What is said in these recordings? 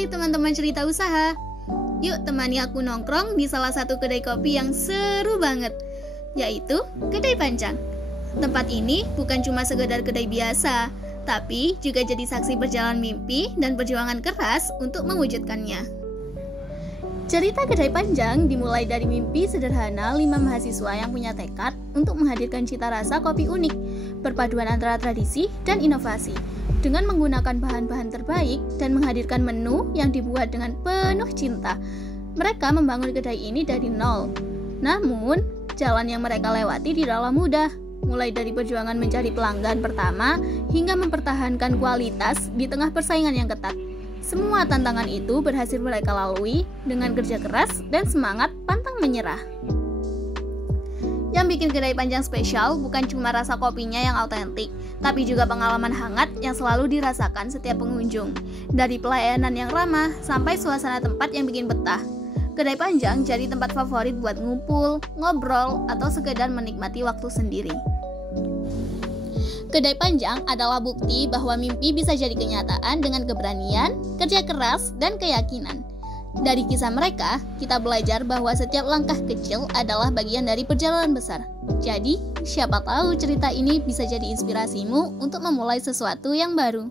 Hai teman-teman cerita usaha. Yuk temani aku nongkrong di salah satu kedai kopi yang seru banget, yaitu Kedai Panjang. Tempat ini bukan cuma sekedar kedai biasa, tapi juga jadi saksi berjalan mimpi dan perjuangan keras untuk mewujudkannya. Cerita Kedai Panjang dimulai dari mimpi sederhana 5 mahasiswa yang punya tekad untuk menghadirkan cita rasa kopi unik, perpaduan antara tradisi dan inovasi, dengan menggunakan bahan-bahan terbaik dan menghadirkan menu yang dibuat dengan penuh cinta. Mereka membangun kedai ini dari nol. Namun, jalan yang mereka lewati tidaklah mudah, mulai dari perjuangan mencari pelanggan pertama hingga mempertahankan kualitas di tengah persaingan yang ketat. Semua tantangan itu berhasil mereka lalui dengan kerja keras dan semangat pantang menyerah. Yang bikin Kedai Panjang spesial bukan cuma rasa kopinya yang autentik, tapi juga pengalaman hangat yang selalu dirasakan setiap pengunjung. Dari pelayanan yang ramah sampai suasana tempat yang bikin betah. Kedai Panjang jadi tempat favorit buat ngumpul, ngobrol, atau sekedar menikmati waktu sendiri. Kedai Panjang adalah bukti bahwa mimpi bisa jadi kenyataan dengan keberanian, kerja keras, dan keyakinan. Dari kisah mereka, kita belajar bahwa setiap langkah kecil adalah bagian dari perjalanan besar. Jadi, siapa tahu cerita ini bisa jadi inspirasimu untuk memulai sesuatu yang baru.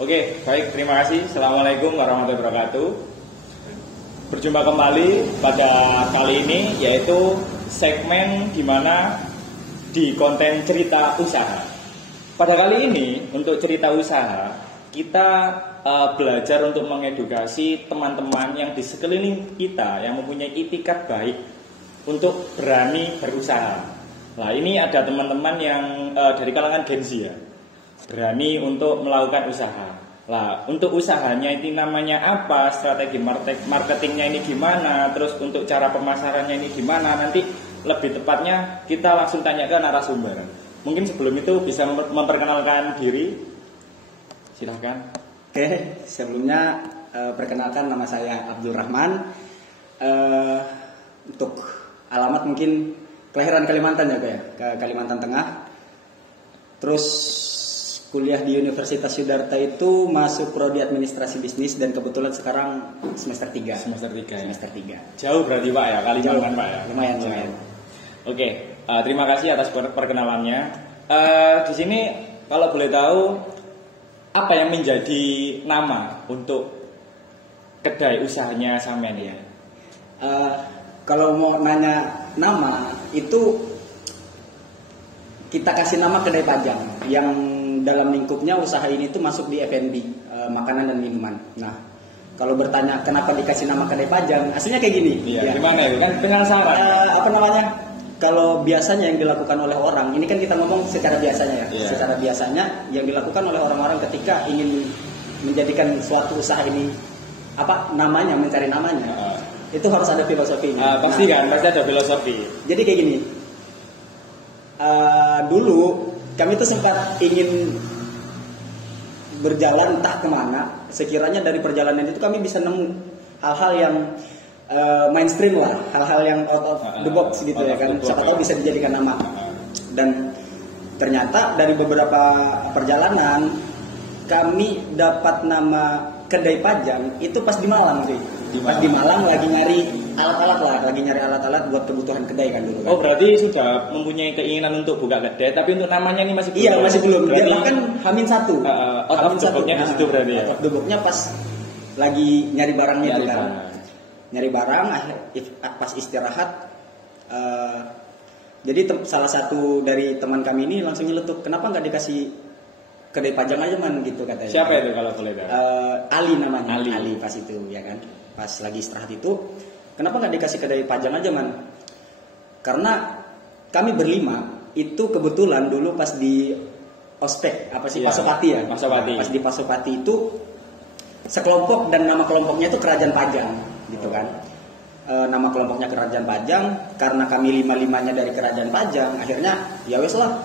Oke, baik, terima kasih. Assalamualaikum warahmatullahi wabarakatuh. Berjumpa kembali pada kali ini, yaitu segmen di mana di konten cerita usaha. Pada kali ini, untuk cerita usaha, kita belajar untuk mengedukasi teman-teman yang di sekeliling kita yang mempunyai itikat baik untuk berani berusaha. Nah, ini ada teman-teman yang dari kalangan Gen Z ya, berani untuk melakukan usaha. Lah, untuk usahanya ini namanya apa, strategi marketingnya ini gimana, terus untuk cara pemasarannya ini gimana, nanti lebih tepatnya kita langsung tanya ke narasumber. Mungkin sebelum itu bisa memperkenalkan diri, silahkan. Oke, sebelumnya perkenalkan, nama saya Abdul Rahman. Untuk alamat mungkin kelahiran Kalimantan ya, ke Kalimantan Tengah. Terus kuliah di Universitas Sidarta itu masuk prodi administrasi bisnis dan kebetulan sekarang semester 3. Semester 3 ya? Semester 3. Jauh berarti Pak ya, Kalimantan Pak ya? Lumayan. Oke, terima kasih atas perkenalannya. Di sini kalau boleh tahu, apa yang menjadi nama untuk kedai usahanya sampean ya? Kalau mau nanya nama, itu kita kasih nama Kedai Panjang yang dalam lingkupnya usaha ini tuh masuk di F&B, makanan dan minuman. Nah, kalau bertanya kenapa dikasih nama Kedai Panjang, aslinya kayak gini. Iya, ya. Gimana ya? Kan penasaran. Kalau biasanya yang dilakukan oleh orang, ini kan kita ngomong secara biasanya ya. Yeah. Secara biasanya yang dilakukan oleh orang-orang ketika ingin menjadikan suatu usaha ini namanya, mencari namanya. Itu harus ada filosofinya. Pasti ada filosofi. Jadi kayak gini. Dulu kami tuh sempat ingin berjalan entah kemana. Sekiranya dari perjalanan itu kami bisa nemu hal-hal yang mainstream lah, hal-hal yang out of the box gitu ya kan. Siapa tahu bisa dijadikan nama. Dan ternyata dari beberapa perjalanan kami dapat nama Kedai Panjang itu pas di Malang sih. Pas di Malang lagi nyari alat-alat buat kebutuhan kedai kan dulu kan. Oh, berarti sudah mempunyai keinginan untuk buka kedai, tapi untuk namanya ini masih belum. Iya, masih belum. Berarti Dia kan Hamin 1. Out of the box-nya di situ berarti ya. Out of the box-nya pas lagi nyari barangnya itu kan. Nyari barang, pas istirahat. Jadi salah satu dari teman kami ini langsung nyeletuk, kenapa nggak dikasih Kedai Panjang aja man gitu katanya. Siapa itu kalau boleh tahu? Ali namanya. Ali pas itu ya kan. Pas lagi istirahat itu, kenapa nggak dikasih Kedai Panjang aja man? Karena kami berlima itu kebetulan dulu pas di ospek Pasopati ya. Pasopati. Pas di Pasopati itu sekelompok dan nama kelompoknya itu Kerajaan Pajang gitu kan. Nama kelompoknya Kerajaan Pajang, karena kami lima-limanya dari Kerajaan Pajang, akhirnya ya wes lah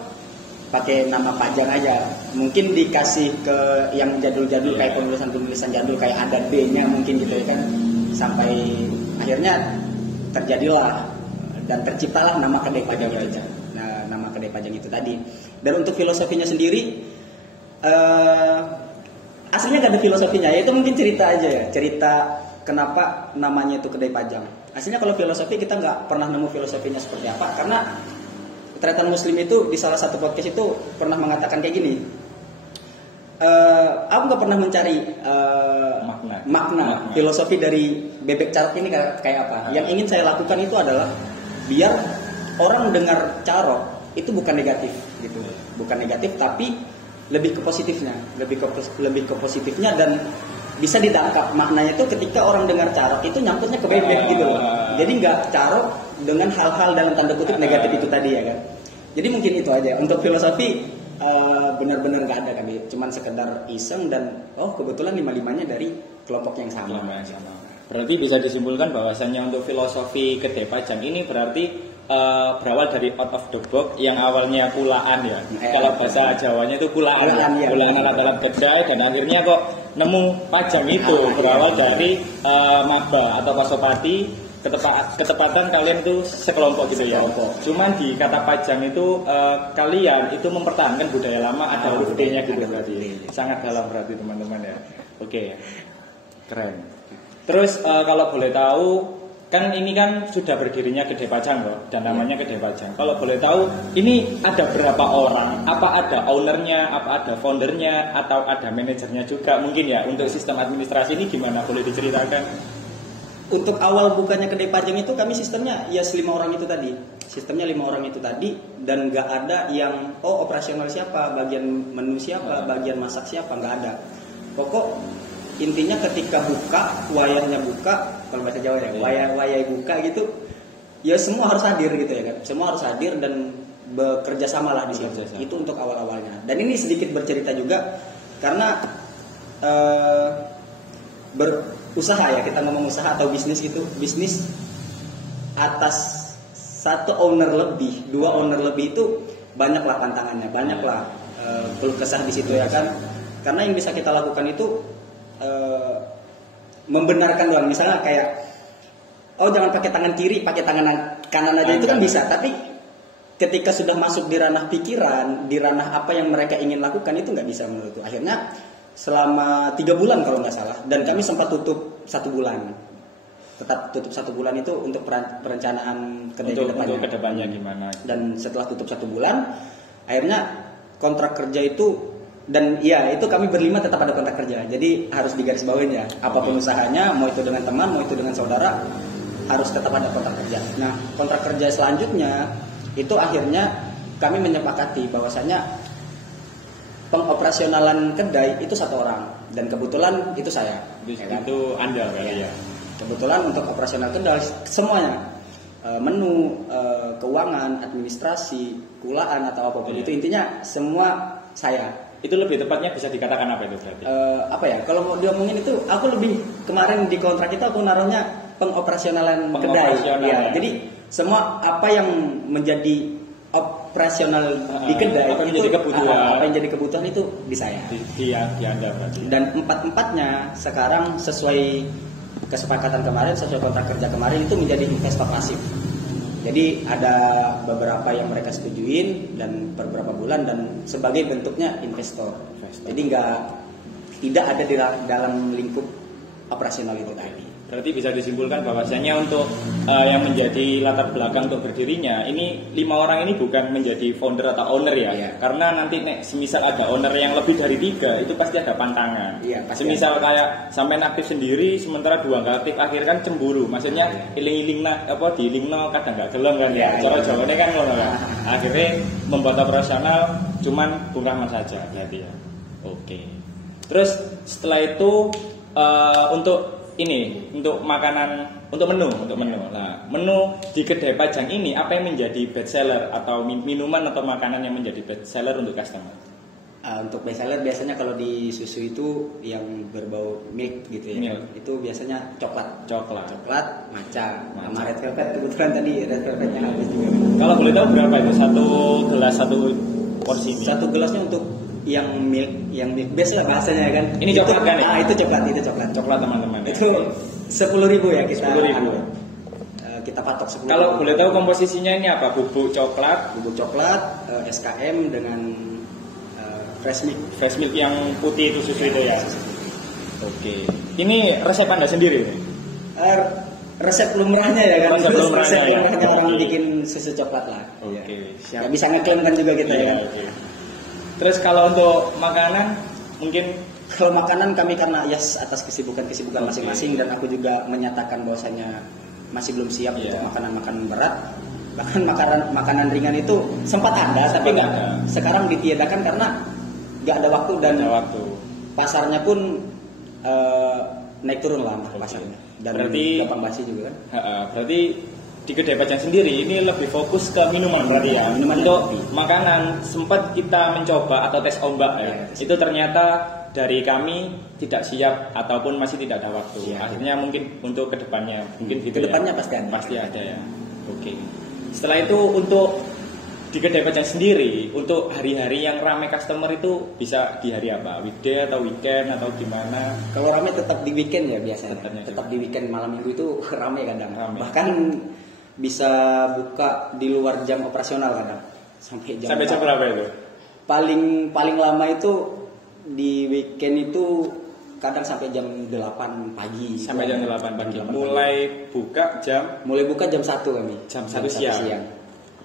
pakai nama Pajang aja. Mungkin dikasih ke yang jadul-jadul kayak penulisan jadul kayak ada B-nya mungkin gitu ya kan. Sampai akhirnya terjadilah dan terciptalah nama Kedai Pajang itu. Nah, nama Kedai Pajang itu tadi. Dan untuk filosofinya sendiri aslinya gak ada filosofinya, ya itu mungkin cerita aja ya, cerita kenapa namanya itu Kedai Pajang. Aslinya kalau filosofi kita nggak pernah nemu filosofinya seperti apa, karena Tretan Muslim itu di salah satu podcast itu pernah mengatakan kayak gini. Aku nggak pernah mencari makna filosofi dari bebek carok ini kayak apa. Yang ingin saya lakukan itu adalah biar orang dengar carok itu bukan negatif gitu, bukan negatif tapi lebih ke positifnya, lebih ke positifnya dan bisa ditangkap maknanya itu ketika orang dengar carok itu nyangkutnya ke bebek gitu loh. Jadi nggak carok dengan hal-hal dalam tanda kutip negatif itu tadi ya kan. Jadi mungkin itu aja. Untuk filosofi benar-benar nggak ada kan, cuman sekedar iseng dan kebetulan lima-limanya dari kelompok yang sama. Berarti bisa disimpulkan bahwasannya untuk filosofi Kedai Pajang ini berarti berawal dari out of the box yang awalnya kulaan ya. Kalau bahasa Jawanya itu kulaan alat-alat kedai, dan akhirnya kok nemu Pajang itu berawal dari maba atau Pasopati, ketepatan kalian itu sekelompok gitu ya. Cuman di kata Pajang itu kalian itu mempertahankan budaya lama, ada huruf D-nya gitu berarti. Sangat dalam berarti teman-teman ya. Oke. Keren. Terus kalau boleh tahu, kan ini kan sudah berdirinya Kedai Pajang loh, dan namanya Kedai Pajang. Kalau boleh tahu, ini ada berapa orang? Apa ada ownernya, apa ada foundernya, atau ada manajernya juga mungkin ya? Untuk sistem administrasi ini gimana? Boleh diceritakan? Untuk awal bukanya Kedai Pajang itu kami sistemnya ya 5 orang itu tadi. Sistemnya 5 orang itu tadi, dan nggak ada yang operasional siapa, bagian menu siapa, bagian masak siapa, nggak ada. Pokok intinya ketika buka, wayahnya buka, kalau bahasa Jawa ya, wayah buka gitu, ya semua harus hadir gitu ya kan. Semua harus hadir dan bekerja sama lah di situ. Itu untuk awal-awalnya. Dan ini sedikit bercerita juga karena berusaha ya, kita ngomong usaha atau bisnis itu, bisnis atas 1 owner lebih, 2 owner lebih itu banyaklah tantangannya, banyaklah keluh kesah di situ ya kan. Karena yang bisa kita lakukan itu membenarkan doang, misalnya kayak jangan pakai tangan kiri, pakai tangan kanan aja, itu kan bisa. Tapi ketika sudah masuk di ranah pikiran, di ranah apa yang mereka ingin lakukan, itu nggak bisa menurutku. Akhirnya selama 3 bulan kalau nggak salah, dan kami sempat tutup 1 bulan, tetap tutup 1 bulan itu untuk perencanaan kedepannya gimana. Dan setelah tutup 1 bulan, akhirnya kontrak kerja itu, dan iya itu kami berlima tetap ada kontrak kerja, jadi harus digarisbawahin ya, apapun usahanya, mau itu dengan teman, mau itu dengan saudara, harus tetap ada kontrak kerja. Nah, kontrak kerja selanjutnya itu akhirnya kami menyepakati bahwasanya pengoperasionalan kedai itu 1 orang, dan kebetulan itu saya. Itu Anda kali ya. Kebetulan untuk operasional kedai semuanya, menu, keuangan, administrasi, kulaan atau apapun itu, intinya semua saya. Itu lebih tepatnya bisa dikatakan apa itu berarti? Apa ya? Kalau mau diomongin itu, aku lebih kemarin di kontrak itu aku naruhnya pengoperasionalan kedai. Ya, jadi semua apa yang menjadi operasional di kedai apa itu, apa yang jadi kebutuhan itu di saya. Di Anda berarti. Dan 4-4-nya sekarang sesuai kesepakatan kemarin, sesuai kontrak kerja kemarin itu menjadi investor pasif. Jadi ada beberapa yang mereka setujuin dan beberapa bulan, dan sebagai bentuknya investor. Jadi tidak ada di dalam lingkup operasional itu tadi. Berarti bisa disimpulkan bahwasanya untuk yang menjadi latar belakang untuk berdirinya ini 5 orang ini bukan menjadi founder atau owner ya. Iya. Karena nanti semisal ada owner yang lebih dari 3 itu pasti ada pantangan. Iya, pasti. Semisal kayak sampai aktif sendiri sementara 2 nggak aktif, akhirnya kan cemburu. Maksudnya iling-iling diilingno kadang nggak gelem kan ya. Cara Jawane kan ngono kan. Akhirnya membuat operasional cuman Bung Rahman saja berarti ya. Oke. Terus setelah itu untuk makanan Untuk menu. Nah, menu di kedai Pajang ini apa yang menjadi best seller atau minuman atau makanan yang menjadi best seller untuk customer? Untuk best seller biasanya kalau di susu itu yang berbau milk gitu ya. Milk. Itu biasanya coklat, matcha, sama red velvet. Kebetulan tadi red velvetnya habis juga. Kalau boleh tahu berapa itu satu gelas satu porsi ini? Satu gelasnya untuk yang milk best lah bahasanya kan. Ini coklat kan ya? Itu coklat. Coklat teman-teman. Itu 10.000 ya kita. 10.000. Kita patok 10.000. Kalau boleh tahu komposisinya ini apa? Bubuk coklat, SKM dengan fresh milk yang putih itu susu itu ya. Oke. Ini resep Anda sendiri? Resep lumrahnya ya kan. Resep lumrahnya orang bikin susu coklat lah. Oke. Ya, bisa ngeklaim kan juga kita ya. Okay. Terus kalau untuk makanan mungkin kalau makanan kami karena atas kesibukan masing-masing dan aku juga menyatakan bahwasanya masih belum siap untuk makanan berat. Bahkan makanan ringan itu sempat ada tapi sekarang ditiadakan karena nggak ada waktu dan pasarnya pun naik turun lah pasarnya dan berarti gampang basi juga kan. Berarti di kedai Pajang sendiri ini lebih fokus ke minuman berarti ya. Untuk makanan sempat kita mencoba atau tes ombak ya. Itu ternyata dari kami tidak siap ataupun masih tidak ada waktu. Akhirnya mungkin untuk kedepannya mungkin gitu. Kedepannya ya. Pasti ada ya. Oke. Setelah itu untuk di kedai Pajang sendiri untuk hari-hari yang ramai customer itu bisa di hari apa? Weekday atau weekend atau gimana? Kalau ramai tetap di weekend ya biasanya. Tetap di weekend malam minggu itu ramai kadang. Bahkan bisa buka di luar jam operasional kadang. Sampai jam berapa itu? Paling lama itu di weekend itu kadang sampai jam 8 pagi. Sampai jam 8 pagi. Mulai buka jam 1 kami. Jam 1 siang.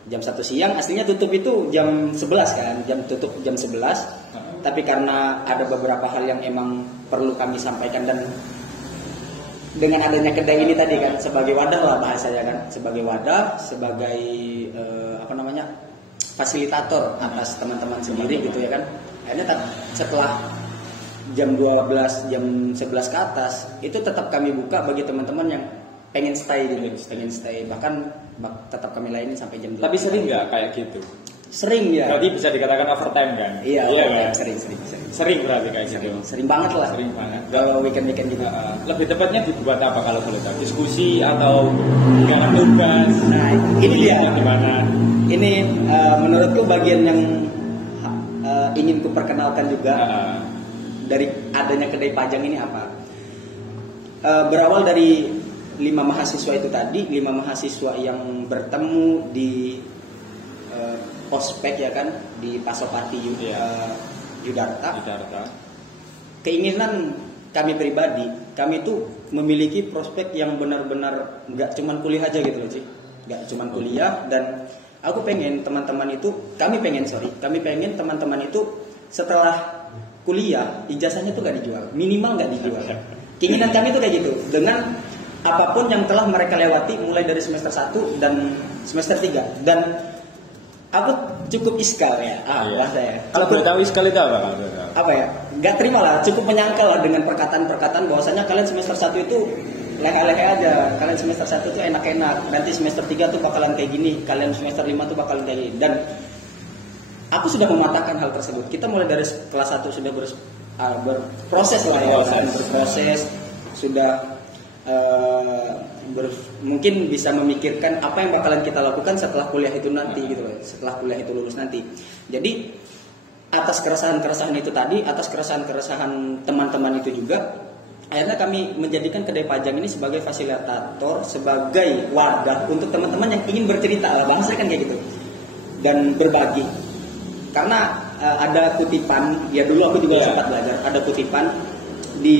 Jam 1 siang aslinya tutup itu jam 11 kan, tutup jam 11. Tapi karena ada beberapa hal yang emang perlu kami sampaikan dan dengan adanya kedai ini tadi kan sebagai wadah lah bahasanya kan, sebagai fasilitator atas teman-teman sendiri gitu ya kan. Akhirnya setelah jam 12, jam 11 ke atas itu tetap kami buka bagi teman-teman yang pengen stay bahkan tetap kami layani sampai jam 8. Tapi sering nggak kayak gitu? Sering ya. Berarti bisa dikatakan overtime kan? Iya kan? Sering berarti kayak gitu. Sering banget lah. Kalau weekend gitu. Lebih tepatnya dibuat apa kalau boleh tahu? Diskusi atau dengan tugas? Nah, ini dia. Gimana? Ini menurutku bagian yang ingin kuperkenalkan juga dari adanya kedai Pajang ini apa? Berawal dari 5 mahasiswa itu tadi, 5 mahasiswa yang bertemu di Ospek ya kan, di Pasopati Yudarta. Keinginan kami pribadi, kami itu memiliki prospek yang benar-benar nggak cuman kuliah aja gitu loh sih, nggak cuman kuliah. Dan aku pengen teman-teman itu, kami pengen teman-teman itu setelah kuliah ijazahnya tuh nggak dijual, minimal nggak dijual. Keinginan kami tuh kayak gitu, dengan apapun yang telah mereka lewati mulai dari semester 1 dan semester 3. Dan aku cukup iskal ya. Kalau boleh tahu iskal itu apa? Apa ya? Gak terima lah, cukup menyangkal lah dengan perkataan-perkataan bahwasanya kalian semester 1 itu leha-leha aja. Kalian semester 1 itu enak-enak. Nanti semester 3 tuh bakalan kayak gini. Kalian semester 5 tuh bakalan kayak gini. Dan aku sudah mematahkan hal tersebut. Kita mulai dari kelas 1 sudah berproses lah ya. Berproses sudah mungkin bisa memikirkan apa yang bakalan kita lakukan setelah kuliah itu nanti gitu, setelah kuliah itu lulus nanti. Jadi atas keresahan-keresahan itu tadi, atas keresahan-keresahan teman-teman itu juga, akhirnya kami menjadikan kedai Pajang ini sebagai fasilitator, sebagai wadah untuk teman-teman yang ingin bercerita lah, bahasa kan kayak gitu, dan berbagi. Karena ada kutipan, ya dulu aku juga sempat belajar, ada kutipan di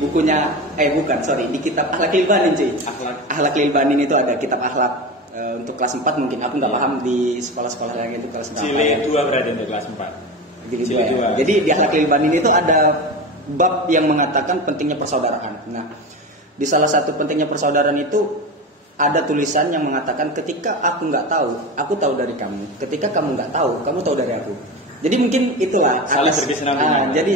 bukunya, di kitab Akhlak Lilbanin cuy. Akhlak Lilbanin itu ada kitab akhlak untuk kelas 4 mungkin. Aku nggak paham di sekolah-sekolah yang itu kelas berapa. Jilid 2 berarti untuk kelas 4. Jilid 2. Jadi di Akhlak Lilbanin itu ada bab yang mengatakan pentingnya persaudaraan. Nah, di salah satu pentingnya persaudaraan itu ada tulisan yang mengatakan ketika aku nggak tahu, aku tahu dari kamu. Ketika kamu nggak tahu, kamu tahu dari aku. Jadi mungkin itulah saling berkesinambungan. Jadi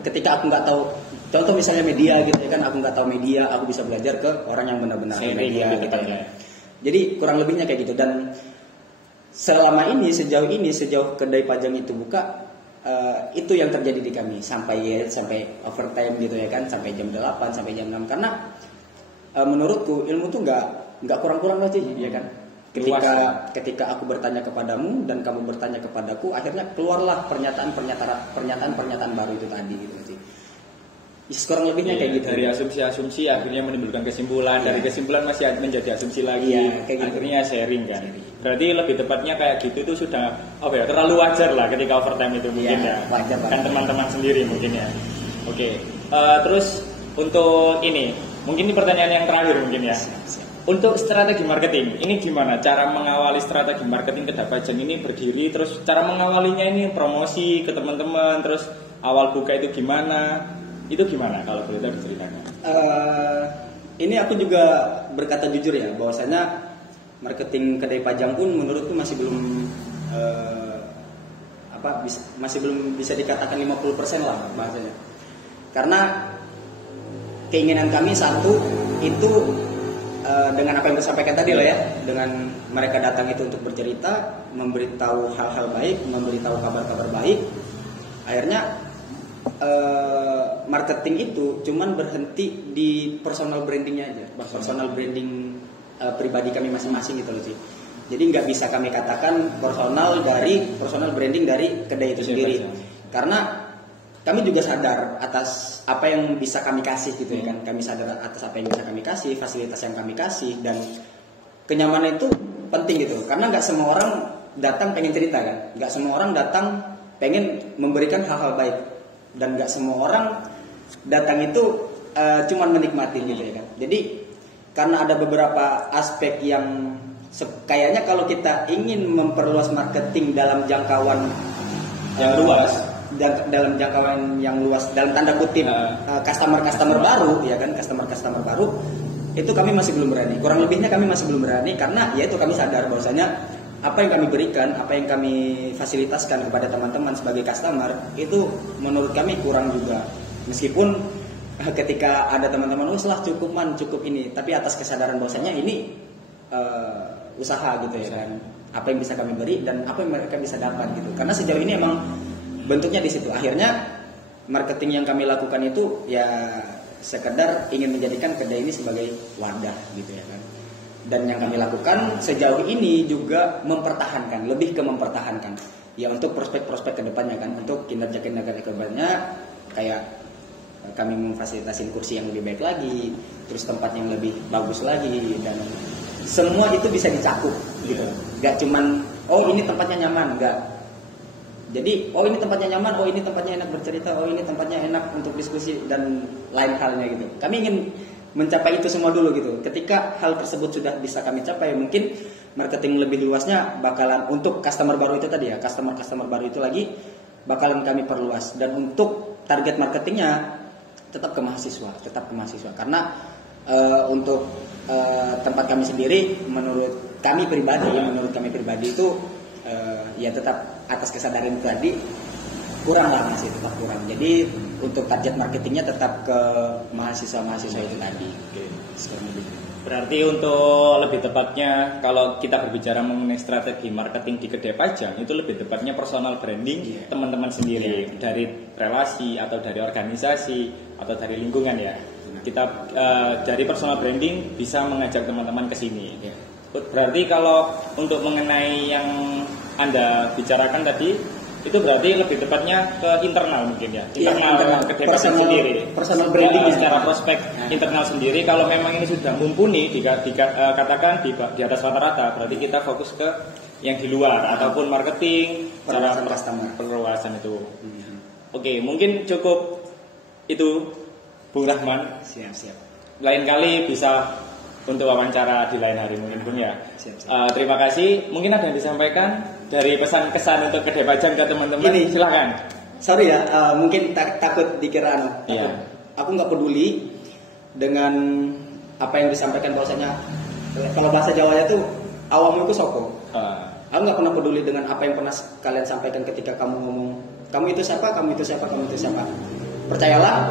ketika aku nggak tahu, contoh misalnya media gitu ya kan, aku nggak tahu media, aku bisa belajar ke orang yang benar-benar media gitu ya. Jadi kurang lebihnya kayak gitu. Dan selama ini sejauh kedai Pajang itu buka, itu yang terjadi di kami sampai overtime gitu ya kan, sampai jam 8 sampai jam 6 karena menurutku ilmu tuh nggak kurang-kurang aja ya kan. Ketika aku bertanya kepadamu dan kamu bertanya kepadaku, akhirnya keluarlah pernyataan baru itu tadi gitu sih. Kurang lebihnya kayak gitu. Dari asumsi akhirnya menimbulkan kesimpulan, dari kesimpulan masih menjadi asumsi lagi, kayak gitu. Akhirnya sharing kan. Berarti lebih tepatnya kayak gitu itu sudah terlalu wajar lah ketika overtime itu mungkin ya. Wajar kan teman-teman sendiri mungkin ya. Oke. Terus untuk ini, mungkin ini pertanyaan yang terakhir mungkin ya. Untuk strategi marketing, ini gimana cara mengawali strategi marketing Kedai Pajang ini berdiri, terus cara mengawalinya ini promosi ke teman-teman, terus awal buka itu gimana? Itu gimana kalau boleh diceritakan? Ini aku juga berkata jujur ya, bahwasanya marketing Kedai Pajang pun menurutku masih belum masih belum bisa dikatakan 50% lah bahasanya. Karena keinginan kami satu itu dengan apa yang disampaikan tadi lah ya, dengan mereka datang itu untuk bercerita, memberitahu hal-hal baik, memberitahu kabar-kabar baik. Akhirnya marketing itu cuman berhenti di personal brandingnya aja, personal branding pribadi kami masing-masing gitu loh sih. Jadi nggak bisa kami katakan personal branding dari kedai itu sendiri, karena kami juga sadar atas apa yang bisa kami kasih gitu ya kan. Kami sadar atas apa yang bisa kami kasih, fasilitas yang kami kasih, dan kenyamanan itu penting gitu. Karena nggak semua orang datang pengen cerita kan, nggak semua orang datang pengen memberikan hal-hal baik, dan nggak semua orang datang itu cuman menikmati gitu ya kan. Jadi karena ada beberapa aspek yang kayaknya kalau kita ingin memperluas marketing dalam jangkauan yang luas, dalam jangkauan yang luas, dalam tanda kutip customer baru ya kan, customer baru itu kami masih belum berani. Kurang lebihnya kami masih belum berani karena ya itu kami sadar bahwasanya apa yang kami berikan, apa yang kami fasilitaskan kepada teman-teman sebagai customer itu menurut kami kurang juga. Meskipun ketika ada teman-teman cukup ini, tapi atas kesadaran bahwasanya ini usaha gitu ya kan. Apa yang bisa kami beri dan apa yang mereka bisa dapat gitu. Karena sejauh ini emang bentuknya di situ. Akhirnya marketing yang kami lakukan itu ya sekedar ingin menjadikan kedai ini sebagai wadah gitu ya kan. Dan yang kami lakukan sejauh ini juga mempertahankan, lebih ke mempertahankan ya untuk prospek-prospek kedepannya kan, untuk kinerja-kinerja kedepannya kayak kami memfasilitasi kursi yang lebih baik lagi, terus tempat yang lebih bagus lagi, dan semua itu bisa dicakup gitu. Gak cuman ini tempatnya nyaman, enggak. Jadi ini tempatnya nyaman, ini tempatnya enak bercerita, ini tempatnya enak untuk diskusi dan lain halnya gitu. Kami ingin mencapai itu semua dulu gitu. Ketika hal tersebut sudah bisa kami capai, mungkin marketing lebih luasnya bakalan untuk customer baru itu tadi ya, customer baru itu lagi bakalan kami perluas. Dan untuk target marketingnya tetap ke mahasiswa karena untuk tempat kami sendiri menurut kami pribadi itu ya tetap atas kesadaran tadi masih tetap kurang. Jadi untuk target marketingnya tetap ke mahasiswa itu tadi. Berarti untuk lebih tepatnya kalau kita berbicara mengenai strategi marketing di Kedai Pajang itu lebih tepatnya personal branding teman-teman sendiri, dari relasi atau dari organisasi atau dari lingkungan ya. Kita dari personal branding bisa mengajak teman-teman ke sini. Berarti kalau untuk mengenai yang Anda bicarakan tadi itu berarti lebih tepatnya ke internal mungkin ya, internal Kedai Pajang sendiri, personal branding secara prospek internal sendiri. Kalau memang ini sudah mumpuni dikatakan di atas rata-rata, berarti kita fokus ke yang di luar ataupun marketing, cara perluasan itu. Oke, mungkin cukup itu Bung Rahman. Siap. Lain kali bisa untuk wawancara di lain hari mungkin Bung ya. Siap. Terima kasih. Mungkin ada yang disampaikan dari pesan-kesan untuk Kedai Pajang ke teman-teman. Silakan. Sorry ya, mungkin takut dikira aku nggak peduli dengan apa yang disampaikan bahwasanya kalau bahasa Jawanya tuh awam itu soko. Aku nggak pernah peduli dengan apa yang pernah kalian sampaikan ketika kamu ngomong, kamu itu siapa, kamu itu siapa, kamu itu siapa. Percayalah,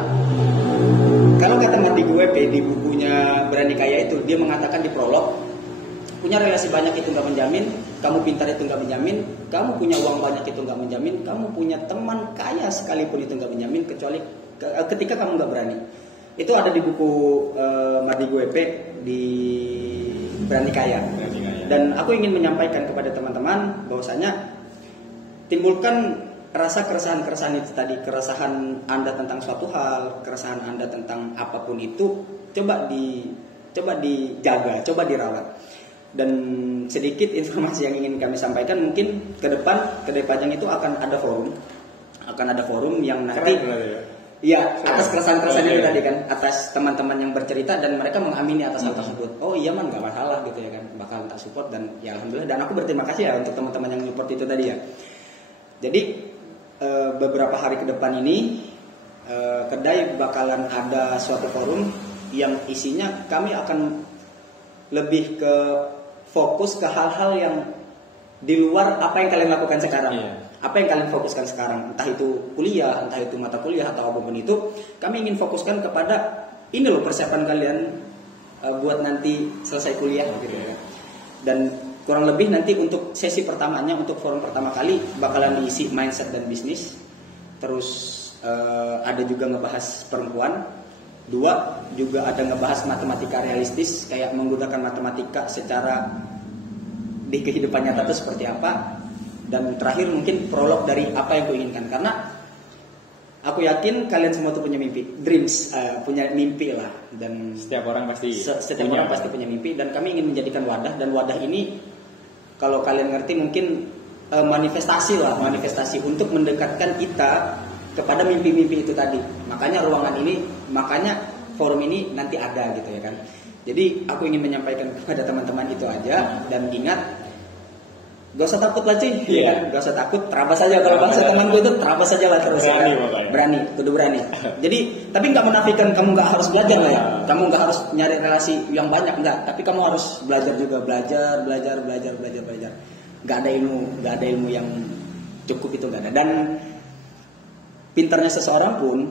kalau kata Mardi GWP di bukunya Berani Kaya itu, dia mengatakan di prolog, punya relasi banyak itu nggak menjamin, kamu pintar itu nggak menjamin, kamu punya uang banyak itu nggak menjamin, kamu punya teman kaya sekalipun itu nggak menjamin, kecuali ketika kamu nggak berani. Itu ada di buku Mardi GWP di Berani Kaya. Dan aku ingin menyampaikan kepada teman-teman bahwasanya timbulkan rasa keresahan-keresahan itu tadi, keresahan Anda tentang suatu hal, keresahan Anda tentang apapun itu, coba dijaga, coba dirawat. Dan sedikit informasi yang ingin kami sampaikan, mungkin ke depan Kedai Panjang itu akan ada forum yang nanti iya, atas keresahan-keresahan itu tadi kan, atas teman-teman yang bercerita dan mereka mengamini atas hal tersebut. Oh iya man, nggak masalah gitu ya kan, bakal tak support dan ya alhamdulillah. Dan aku berterima kasih ya untuk teman-teman yang support itu tadi ya. Jadi beberapa hari ke depan ini kedai bakalan ada suatu forum yang isinya kami akan lebih ke fokus ke hal-hal yang di luar apa yang kalian lakukan sekarang. Apa yang kalian fokuskan sekarang, entah itu kuliah, entah itu mata kuliah atau apapun itu, kami ingin fokuskan kepada ini loh persiapan kalian buat nanti selesai kuliah gitu ya. Dan kurang lebih nanti untuk sesi pertamanya, untuk forum pertama kali bakalan diisi mindset dan bisnis. Terus ada juga ngebahas perempuan. 2 juga ada ngebahas matematika realistis, kayak menggunakan matematika secara di kehidupan nyata itu seperti apa. Dan terakhir mungkin prolog dari apa yang kuinginkan, karena aku yakin kalian semua tuh punya mimpi, dreams, punya mimpi lah. Dan setiap orang pasti punya mimpi, dan kami ingin menjadikan wadah. Dan wadah ini kalau kalian ngerti mungkin manifestasi untuk mendekatkan kita kepada mimpi-mimpi itu tadi. Makanya ruangan ini, makanya forum ini nanti ada gitu ya kan. Jadi aku ingin menyampaikan kepada teman-teman itu aja. Dan ingat, gak usah takut lah cuy, ya kan? Gak usah takut, terabas aja. Kalau bahasa temanku itu terabas aja lah terus. Berani, kudu berani. Jadi, tapi nggak menafikan kamu nggak harus belajar lah ya. Kamu nggak harus nyari relasi yang banyak, enggak. Tapi kamu harus belajar juga, belajar. Gak ada ilmu yang cukup itu nggak ada. Dan pintarnya seseorang pun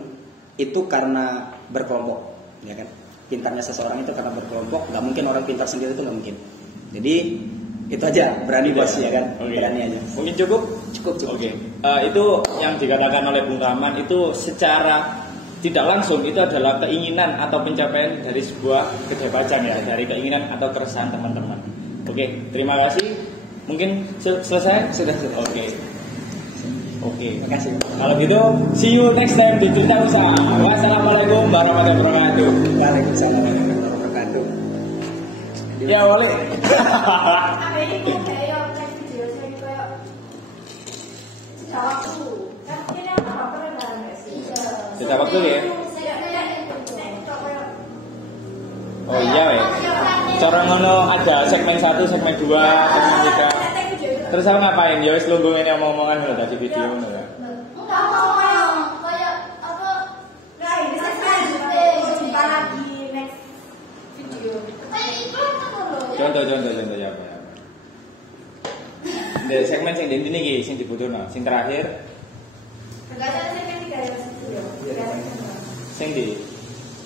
itu karena berkelompok, ya kan? Pintarnya seseorang itu karena berkelompok. Nggak mungkin orang pintar sendiri itu nggak mungkin. Jadi itu aja, berani bos ya kan, berani aja. Mungkin cukup. Oke. Itu yang dikatakan oleh Bung Rahman itu secara tidak langsung itu adalah keinginan atau pencapaian dari sebuah kedai pajang ya, dari keinginan atau keresahan teman-teman. Oke, terima kasih. Mungkin selesai? Sudah. Oke. Terima kasih. Kalau gitu, see you next time di Cerita Usaha. Wassalamualaikum warahmatullahi wabarakatuh. Waalaikumsalam warahmatullahi wabarakatuh. Ya boleh. Sudah waktu ya. Oh iya ya. Cara ngono ada segmen 1, segmen 2, segmen 3. Terus aku ngapain? Ya wis lungguh ini omong-omongan lho tadi video ngono ya. Contoh ya apa? Di segmen sing di iki sing dibutuhno, sing terakhir. Sing di.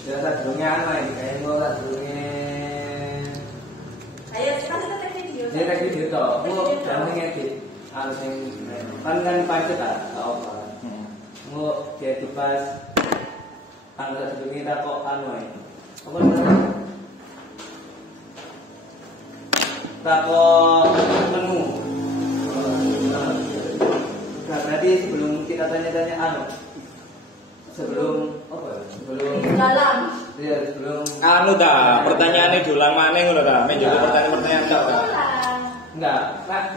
Ya sadurunge ana iki kayak ngono sadurunge. Ayo kita tek video. Dia tek video to. Mu jenenge edit. Anu sing kan pancet ta apa. Mu dia pas anu sadurunge ta kok anu ae. Apa takut menu. Nah, berarti sebelum kita tanya-tanya sebelum dalam. Iya, sebelum pertanyaane diulang maneh ngono ta. Men jowo pertanyaan-pertanyaan tok. Enggak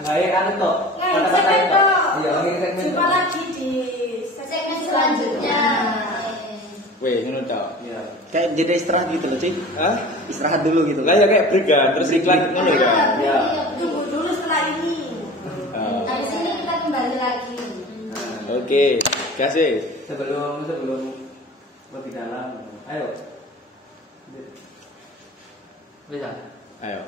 ya tok. Kata-kata itu. Iya, segmen. Jumpa lagi di segmen selanjutnya. Weh, ngono tok. Iya. Kayak jeda istirahat gitu loh cuy. Istirahat dulu gitu. Lah ya kayak break kan, terus iklan ngono ya. Iya. Tunggu dulu setelah ini. Habis ini kita kembali lagi. Oke, kasih. Sebelum lebih dalam. Ayo. Bisa. Ayo.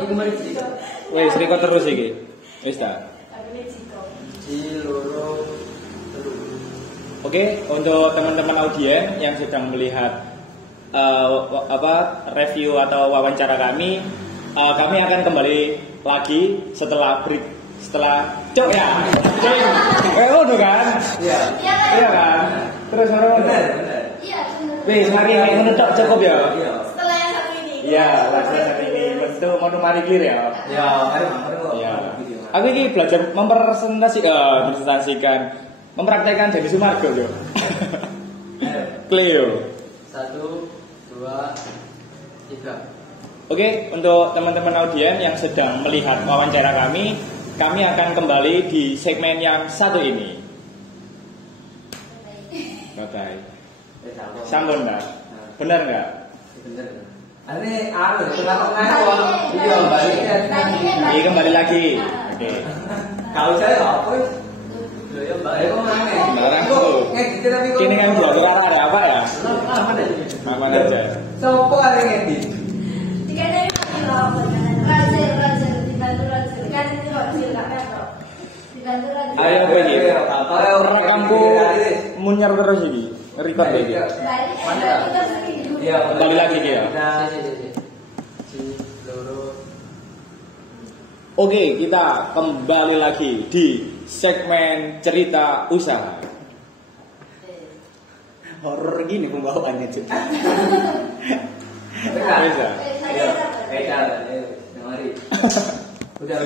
Iku mari sih. Wes record terus iki. Wis ta. Ci loro telu. Oke, untuk teman-teman audien yang sedang melihat review atau wawancara kami akan kembali lagi setelah break, setelah cok ya. Udah kan? Iya. Iya kan? Terus orang Benar. Iya, benar. wis mari ngono tok cukup ya. Iya. Setelah yang satu ini. Iya, langsung saat ini bentuk mau mari clear ya. Ya, mari kok. Iya. Aku ini belajar mempresentasikan, mempraktekkan jadi Sumargo yo. Cleo. 1 2 3. Oke, untuk teman-teman audien yang sedang melihat wawancara kami akan kembali di segmen yang satu ini. Bye-bye. Sampun enggak? Benar enggak? Bener. Ini tengah-tengah kok. Iya, balik kan. Ini kembali lagi. Oke. Kalau saya apa wis? Lho ya balik kok ngene. Barang tuh. Ngedit tapi kok. Kini kan dua suara ada apa ya? Aman aja. Aman aja. Sopo arek ngedit? Tiga dari Raja, dibantu Raja. Kan itu Raja lah kan. Dibantu Raja. Ayo apa ini? Rekamku munyer terus ini. Record lagi. Iya, Kembali lagi dia. Ci loro. Oke, kita kembali lagi di segmen cerita usaha. Horor gini pembawaannya cuy. Tengah. Bisa. Iya. Mari. Udah.